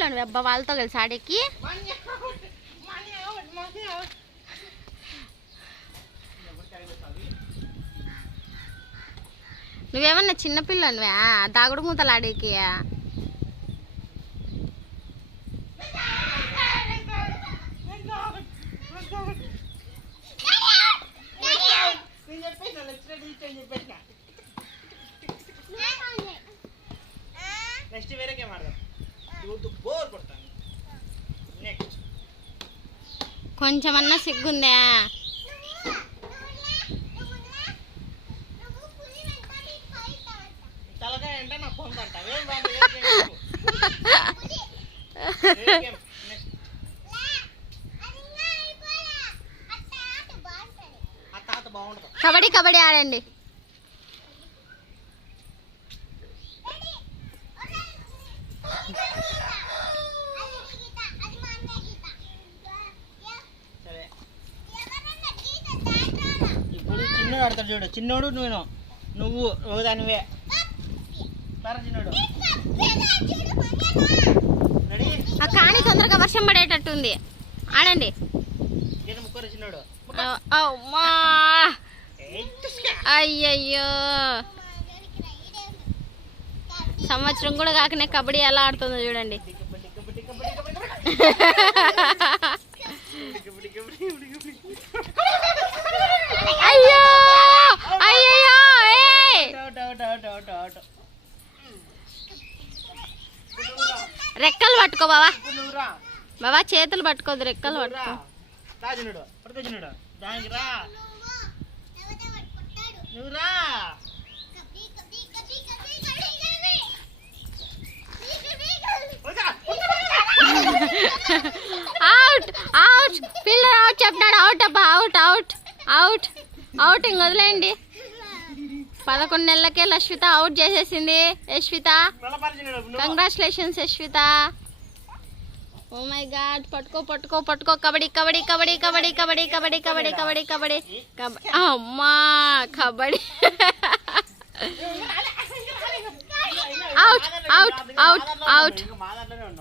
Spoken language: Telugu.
చిన్నపిల్లని అబ్బా వాళ్ళతో కలిసి ఆడేకి. నువ్వేమన్నా చిన్నపిల్లనివా దాగుడు మూతలు ఆడేకి? నెక్స్ట్ వేరే గేమ్ ఆడదాం. బోర్ కొడతాను. నెక్స్ట్ కొంచెమన్నా సిగ్గుందా? తలకాయ అంటే నా ఫోన్ పడతావు. కబడ్డీ కబడ్డీ ఆడండి. ఇప్పుడు చిన్నోడు ఆడతాడు చూడు. చిన్నోడు నువ్వు దానివే. చిన్నోడు కానీ తొందరగా వర్షం పడేటట్టుంది. ఆడండి. ముక్కరు చిన్నోడు. అయ్యయ్యో సంవత్సరం కూడా కాకనే కబడ్డీ ఎలా ఆడుతుందో చూడండి. అయ్యో అయ్యయ్యో రెక్కలు పట్టుకో బావా. బావా చేతులు పట్టుకోదు, రెక్కలు పట్టుకో. అవుట్ అవుట్ పిల్లర్ అవుట్ చెప్పినాడు. అవుట్ అబ్బా అవుట్ అవుట్ అవుట్ అవుట్. ఇంక వదిలేయండి. 11 నెలలకే లశ్విత అవుట్ చేసేసింది. Yashvitha congratulations Yashvitha. Oh my god. పట్టుకో పట్టుకో పట్టుకో. కబడ్డీ కబడ్డీ కబడ్డీ కబడ్డీ కబడ్డీ కబడ్డీ కబడ్డీ కబడ్డీ కబడ్డీ కబడ్డీ. అమ్మా kabaddi. Out out out out.